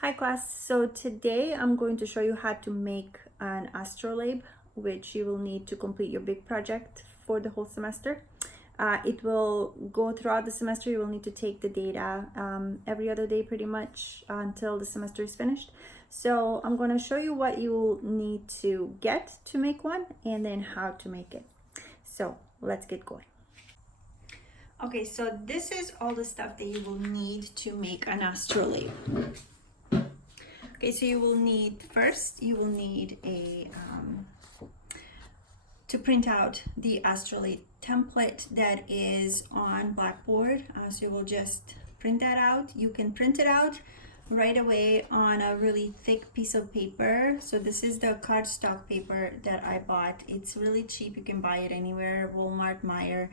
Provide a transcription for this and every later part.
Hi class, so today I'm going to show you how to make an astrolabe, which you will need to complete your big project for the whole semester. It will go throughout the semester. You will need to take the data every other day pretty much until the semester is finished. So I'm going to show you what you will need to get to make one and then how to make it. So let's get going. Okay, so this is all the stuff that you will need to make an astrolabe. Okay, so you will need a to print out the astrolabe template that is on Blackboard. So you will just print that out. You can print it out right away on a really thick piece of paper. So this is the cardstock paper that I bought. It's really cheap. You can buy it anywhere, Walmart, Meijer,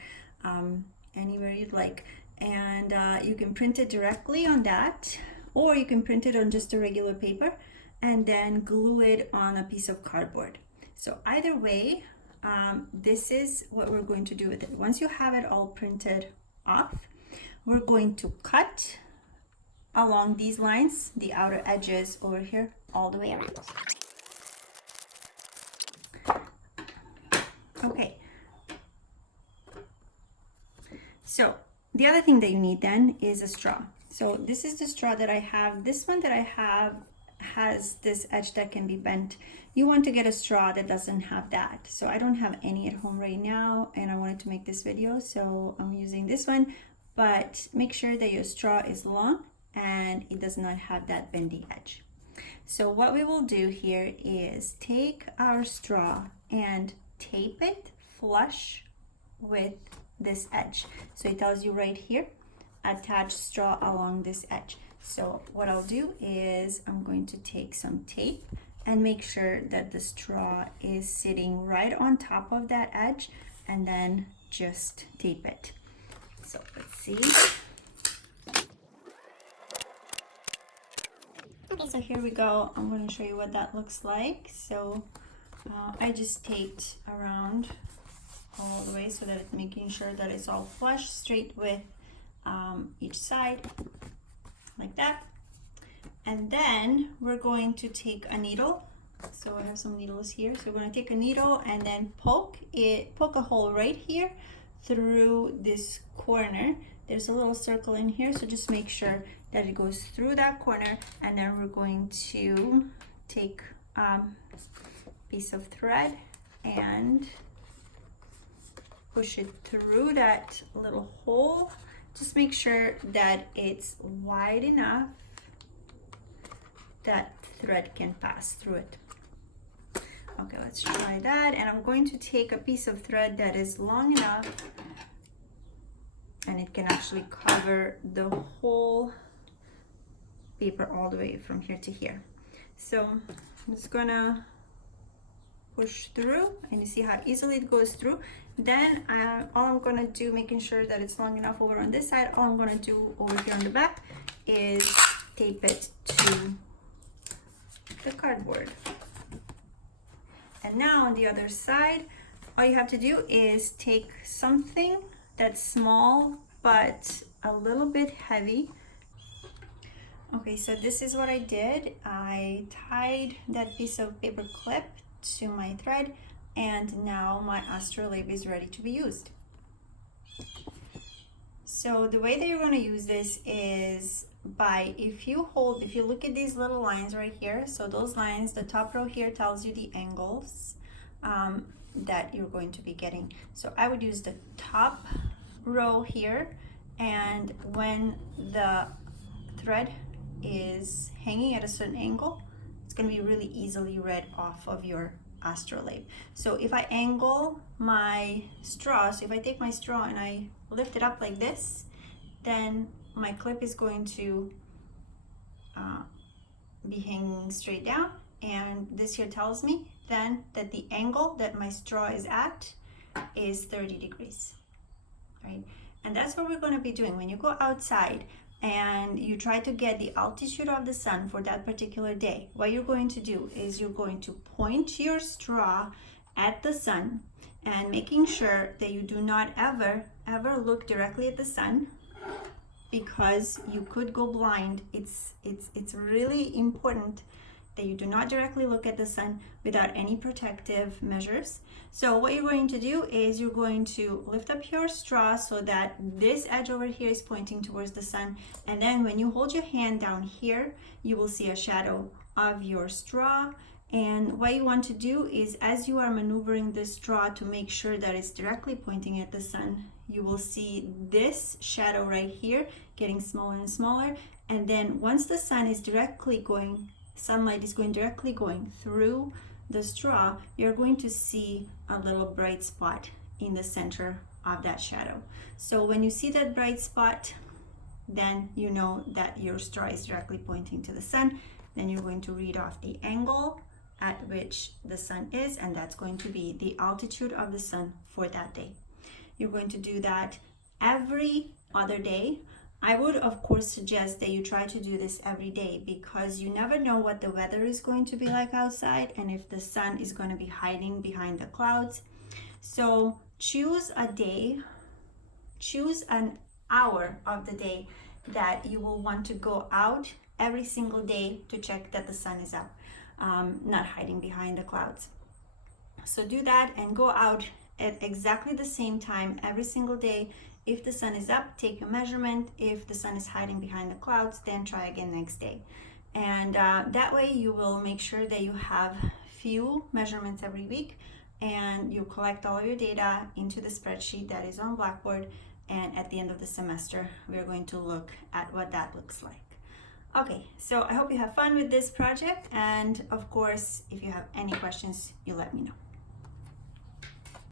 anywhere you'd like. And you can print it directly on that, or you can print it on just a regular paper and then glue it on a piece of cardboard. So either way, this is what we're going to do with it. Once you have it all printed off, we're going to cut along these lines, the outer edges over here, all the way around. Okay. So the other thing that you need then is a straw. So this is the straw that I have. This one that I have has this edge that can be bent. You want to get a straw that doesn't have that. So I don't have any at home right now and I wanted to make this video, so I'm using this one. But make sure that your straw is long and it does not have that bendy edge. So what we will do here is take our straw and tape it flush with this edge. So it tells you right here, attach straw along this edge. So what I'll do is I'm going to take some tape and make sure that the straw is sitting right on top of that edge and then just tape it. So let's see. Okay, so here we go. I'm going to show you what that looks like. So I just taped around all the way so that it's making sure that it's all flush straight with each side, like that. And then we're going to take a needle. So I have some needles here. So we're going to take a needle and then poke a hole right here through this corner. There's a little circle in here, so just make sure that it goes through that corner. And then we're going to take a piece of thread and push it through that little hole. Just make sure that it's wide enough that thread can pass through it. Okay, let's try that. And I'm going to take a piece of thread that is long enough and it can actually cover the whole paper all the way from here to here. So I'm just gonna push through and you see how easily it goes through. Then all I'm gonna do, making sure that it's long enough over on this side, all I'm gonna do over here on the back is tape it to the cardboard. And now on the other side, all you have to do is take something that's small but a little bit heavy. Okay, so this is what I did. I tied that piece of paper clip to my thread and now my astrolabe is ready to be used. So the way that you're going to use this is by, if you look at these little lines right here, so those lines, the top row here tells you the angles that you're going to be getting. So I would use the top row here, and when the thread is hanging at a certain angle, it's going to be really easily read off of your astrolabe. So if I angle my straw, so if I take my straw and I lift it up like this, then my clip is going to be hanging straight down, and this here tells me then that the angle that my straw is at is 30 degrees, right? And that's what we're going to be doing when you go outside and you try to get the altitude of the sun for that particular day. What you're going to do is you're going to point your straw at the sun and making sure that you do not ever look directly at the sun. because you could go blind. It's really important that you do not directly look at the sun without any protective measures. So what you're going to do is you're going to lift up your straw so that this edge over here is pointing towards the sun, and then when you hold your hand down here, you will see a shadow of your straw. And what you want to do is, as you are maneuvering this straw to make sure that it's directly pointing at the sun, you will see this shadow right here getting smaller and smaller. And then once the sun is directly going, sunlight is directly going through the straw, you're going to see a little bright spot in the center of that shadow. So when you see that bright spot, then you know that your straw is directly pointing to the sun. Then you're going to read off the angle at which the sun is, and that's going to be the altitude of the sun for that day. You're going to do that every other day. I would of course suggest that you try to do this every day, because you never know what the weather is going to be like outside and if the sun is going to be hiding behind the clouds. So choose a day, choose an hour of the day that you will want to go out every single day to check that the sun is up, not hiding behind the clouds. So do that and go out at exactly the same time every single day. If the sun is up, take a measurement. If the sun is hiding behind the clouds, then try again next day. And that way you will make sure that you have few measurements every week, and you collect all of your data into the spreadsheet that is on Blackboard. And at the end of the semester, we're going to look at what that looks like. Okay, so I hope you have fun with this project. And of course, if you have any questions, you let me know.